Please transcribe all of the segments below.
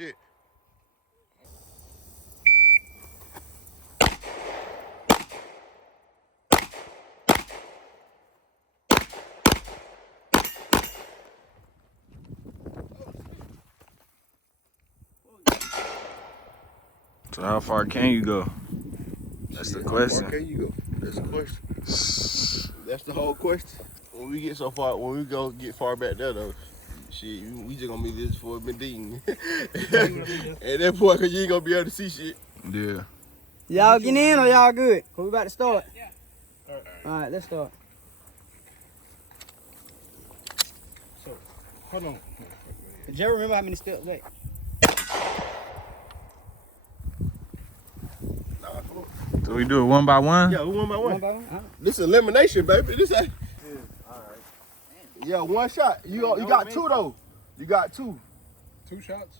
shit. So how far can you go? That's the question. How far can you go? That's the question. That's the whole question. When we get so far, when we go get far back there though, shit, we just gonna be this for a Medine. At that point, cause you ain't gonna be able to see shit. Yeah. Y'all getting in or y'all good? We about to start. Yeah. All right, let's start. So, hold on. Jerry, remember how many steps back? So we do it one by one? Yeah, one by one. One by one? This is elimination, baby. This ain't. Yeah, all right. Yeah, one shot. You got two though. You got two. 2 shots?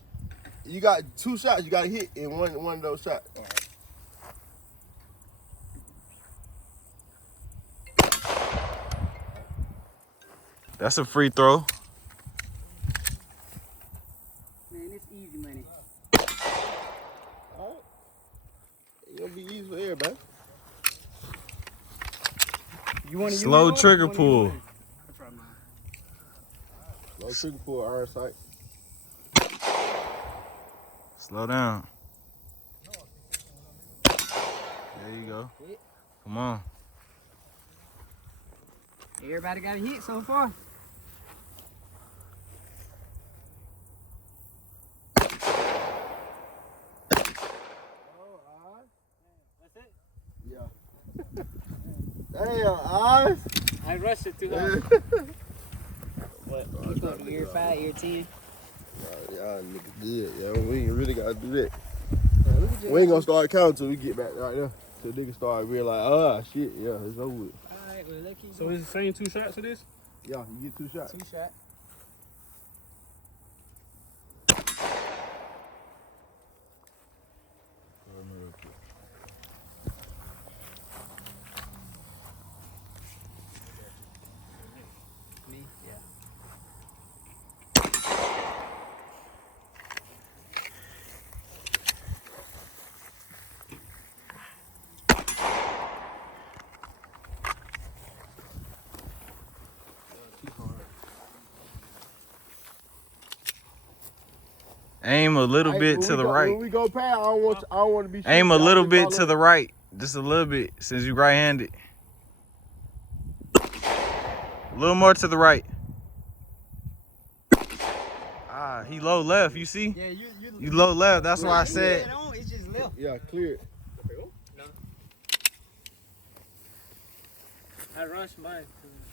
You got 2 shots. You got to hit in one of those shots. All right. That's a free throw. Man, it's easy money. All right. It'll be easy for everybody. You want to Slow trigger pull. I'll try mine. Slow trigger pull, iron sight. Slow down. There you go. Come on. Everybody got a hit so far. Yeah. Damn, eyes. I rushed it too hard. What? You supposed to be year 5, year 10? Y'all niggas good. Yeah, we ain't really gotta do that. We ain't gonna start counting till we get back right there. Till niggas start realizing, oh shit, yeah, it's over with. Alright, well, let's keep So it's the same 2 shots of this? Yeah, you get 2 shots. 2 shots. Me? Yeah. Aim a little bit to the right. When we go past, I don't want to be. Aim a little bit to the right. Just a little bit, since you right-handed. A little more to the right. Ah, he low left, you see? Yeah, You low left, that's why I said. It's just left. Yeah, clear it. I rushed mine.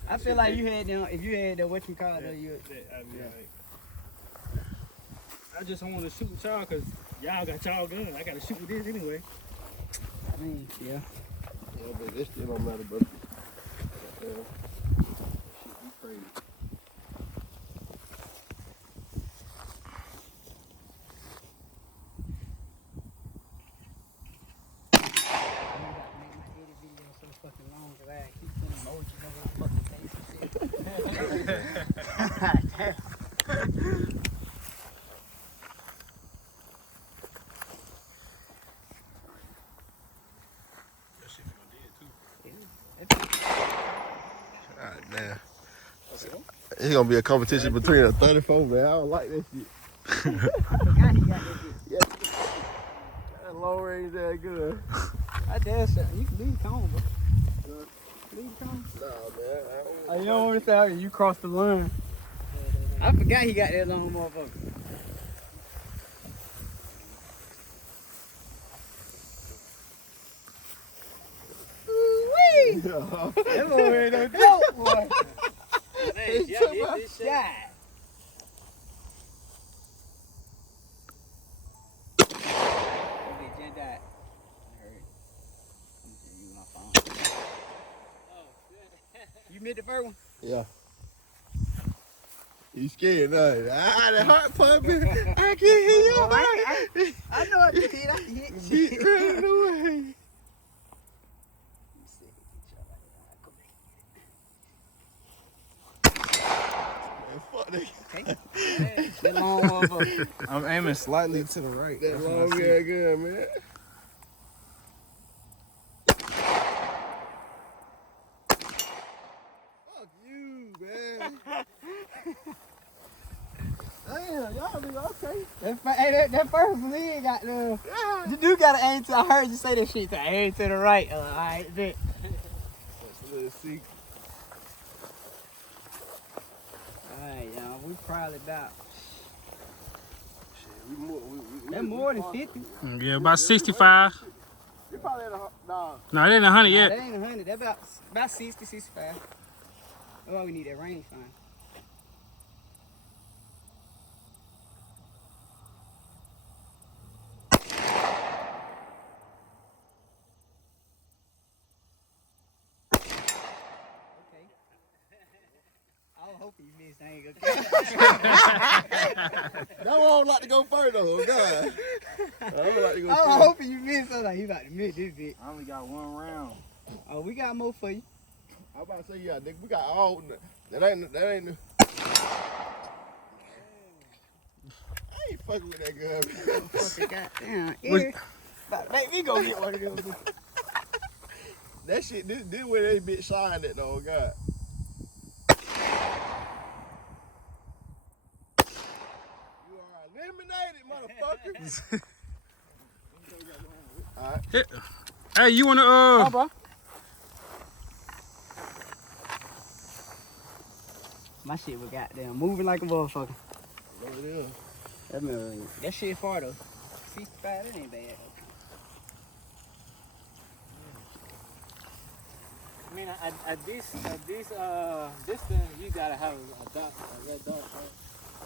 I feel like you had them, if you had the what you call it, you. I just don't want to shoot with y'all because y'all got y'all gun. I got to shoot with this anyway. I mean, yeah. Yeah, but this still don't matter, brother. Yeah. Shit, you crazy. God damn. It's gonna be a competition between a 34, man. I don't like that shit. Yeah. That long range that good. I dare say you can leave the cone, bro. Leave the cone. Nah, man. Oh, you don't want to say you crossed the line. I forgot he got that long motherfucker. Ooh-wee! That boy ain't no joke, boy. Hey, y'all hit this shit. God. Okay, Jen died. I heard. I'm gonna use my phone. You missed the first one? Yeah. You scared, nah? Ah, the heart pumping. I can't hear your heart. I know I can hit. I can hit. Beat running away. Man, fuck that. Okay. That long motherfucker. I'm aiming slightly to the right. That That's what I long see. ass gun, man. Fuck you, man. Damn, y'all nigga okay. That first one, he ain't got no. You do gotta aim to. I heard you say that shit to aim to the right. Alright, bet. That's a little secret. Alright, y'all. We probably about. Shit, we That's more than 50. Yeah, about 65. You probably at a nah. No, it ain't 100 Nah, yet. that ain't 100. That's about 60, 65. That's why we need that range fine. I was hoping you missed. I ain't gonna That one I would like to go further, oh God. I would like to go I was further. hoping you missed. I was like, you about to miss this bitch. I only got one round. Oh, we got more for you. I was about to say, yeah, nigga, we got all, that ain't the. I ain't fucking with that gun. Fucking goddamn ear. About to make me go get one of them. That shit, this where that bitch shined at though, God. You are eliminated, motherfucker. Alright. Hey, you wanna Oh, bro. My shit was goddamn moving like a motherfucker. There it is. That shit far though. 65, that ain't bad. I mean, at this distance, you gotta have a red dot.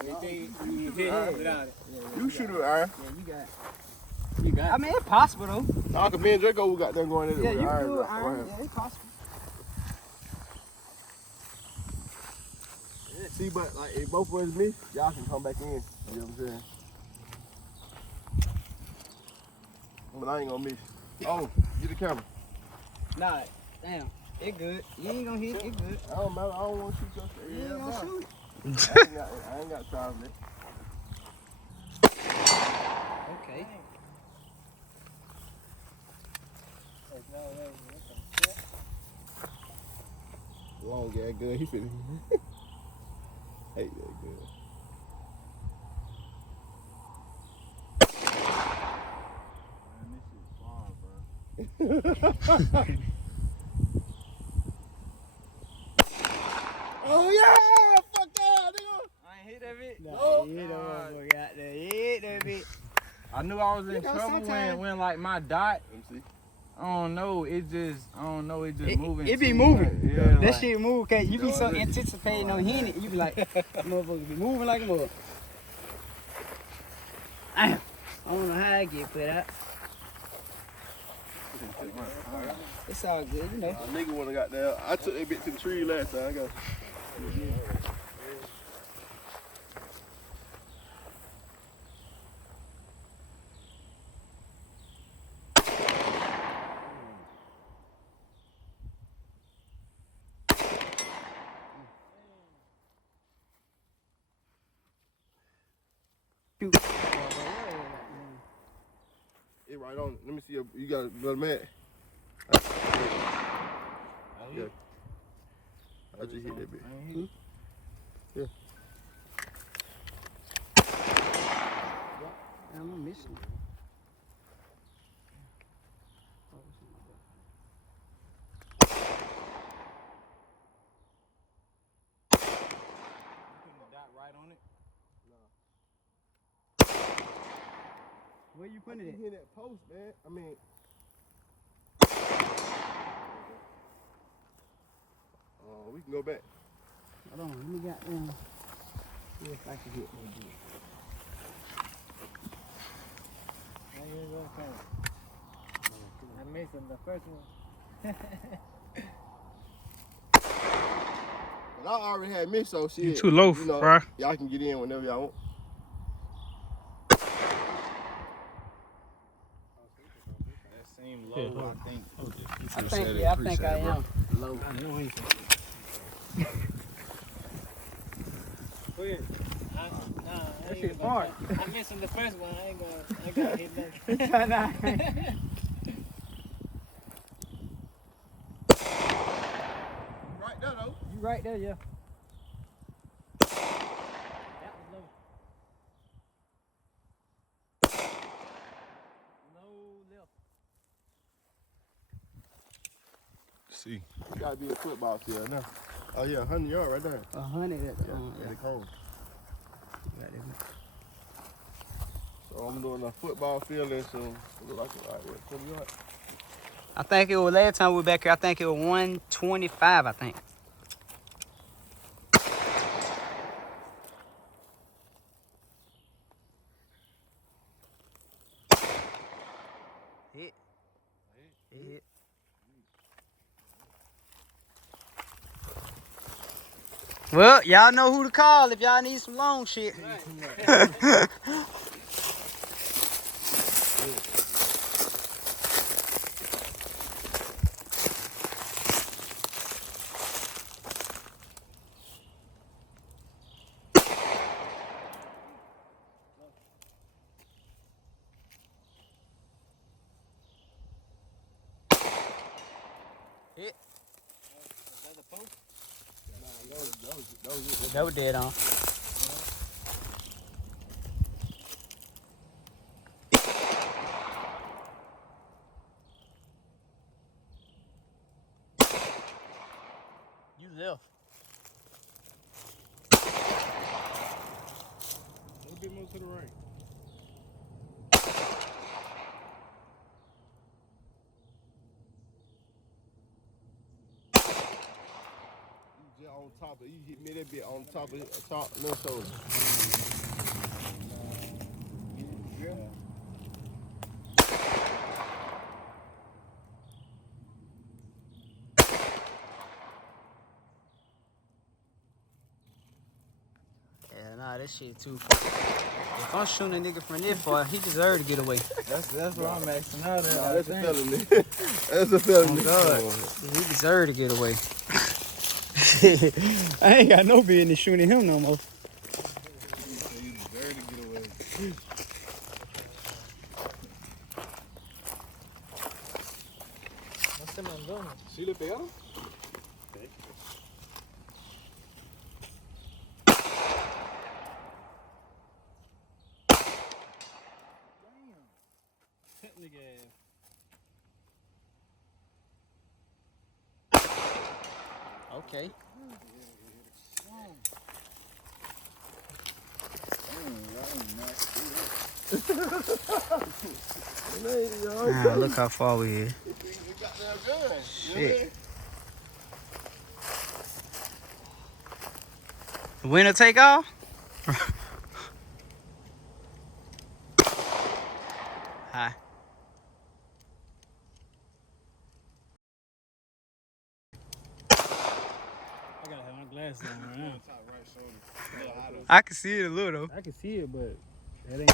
Right? You think you hit it without it? You shoot it, Iron. Yeah, you got. I mean, it's possible though. Nah, cause me and Draco we got them going in Yeah, there you with can do it, Iron. Iron. Yeah, it's possible. See, but like if both of us miss, y'all can come back in. You know what I'm saying? But I ain't gonna miss. Oh, get the camera. Nah, damn. It good. You ain't gonna hit it. It good. I don't matter. I don't want to shoot your You ain't gonna shoot. I ain't got time for that. Okay. Long ass gun. He finna. Hate that gun. Oh yeah! Fuck yeah, nigga! I ain't hit that bit. No. You know what we got there. You hit that bitch. I knew I was in You know, trouble sometimes- when like my dot, Let me see. I don't know, it just moving. It be too moving. much. Yeah, That like, shit move, cause you be No, so it is. anticipating on hitting it. You be like, motherfucker be moving like a mother. Damn. I don't know how I get put out. It's all good, you know. Nigga wanna got there. I took that bit to the tree last time. I got. Shoot. It right on. Let me see. You got another mat. Yeah. I just hit that bit. Yeah. I'm missing. right on it. Where you I putting can it hit that post, man. I mean. Oh, we can go back. Hold on, let me get see if I can get one good. I missed him the first one. But I already had missed, so shit. You too low, you know, bro. y'all can get in whenever y'all want. That seemed low, I think. I think I am low. Wait, now That shit hard. I'm missing the first one. I ain't gonna hit nothing. Nah. Right there though. You right there, yeah. That was low. Low left. See. Gotta be a football field now. Oh yeah, 100 yards right there. 100 at the Yeah, the cone. Got it. So I'm doing a football field and some look like what 20 yards. I think it was last time we were back here. I think it was 125. I think. Hit. Hit. Well, y'all know who to call if y'all need some long shit. Hit. Is that the post? That was dead on. You left. A little bit more to the right. You just on top of you hit me that bit on top of top left shoulder. Yeah, nah, that shit too far. If I'm shooting a nigga from this far, he deserves to get away. That's where I'm maxing out at. Nah, that's a felony. That's a felony. He deserves to get away. I ain't got no business shooting him no more. You deserve to get away. What's the man doing? ¿Sí le pegaron? That nigga. Okay. Ah, look how far we is. Shit. Winner take all? Hi. I gotta have my glasses on right now. I can see it a little. I can see it, but that ain't.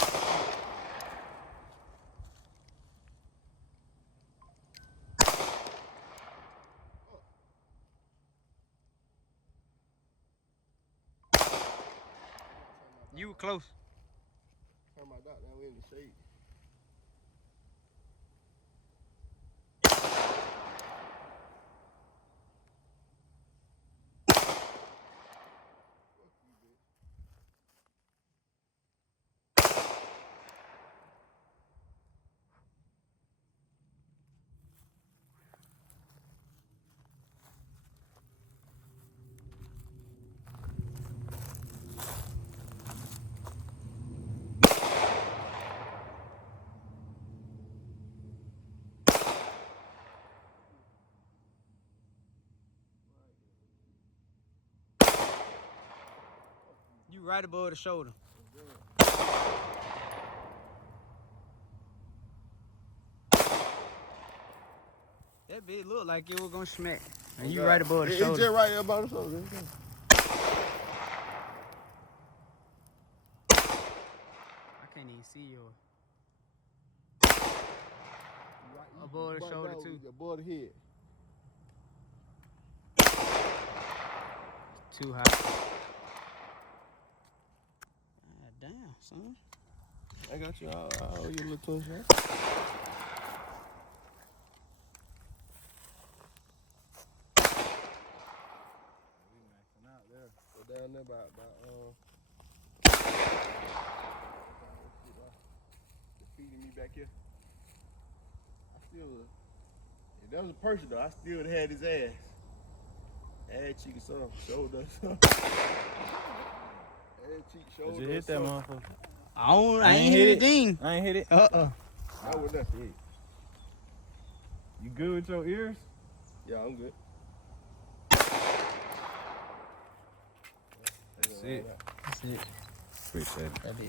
You were close. Turn my dot down, we in the shade. You right above the shoulder. That bit looked like it was gonna smack. And you right above the It's shoulder. just right there above the shoulder. I can't even see yours. Above the shoulder too. Above the head. Too high. God son. I got you. I'll owe you a little 20 shot. Go down there about defeating me back here. I still would. If that was a person though, I still would have had his ass. Ass cheek or something. Shoulder or something. Ass cheek, shoulder. Did you hit that motherfucker? I ain't hit anything. I ain't hit it. I would not hit. You good with your ears? Yeah, I'm good. That's it. That's it. Appreciate it. That is.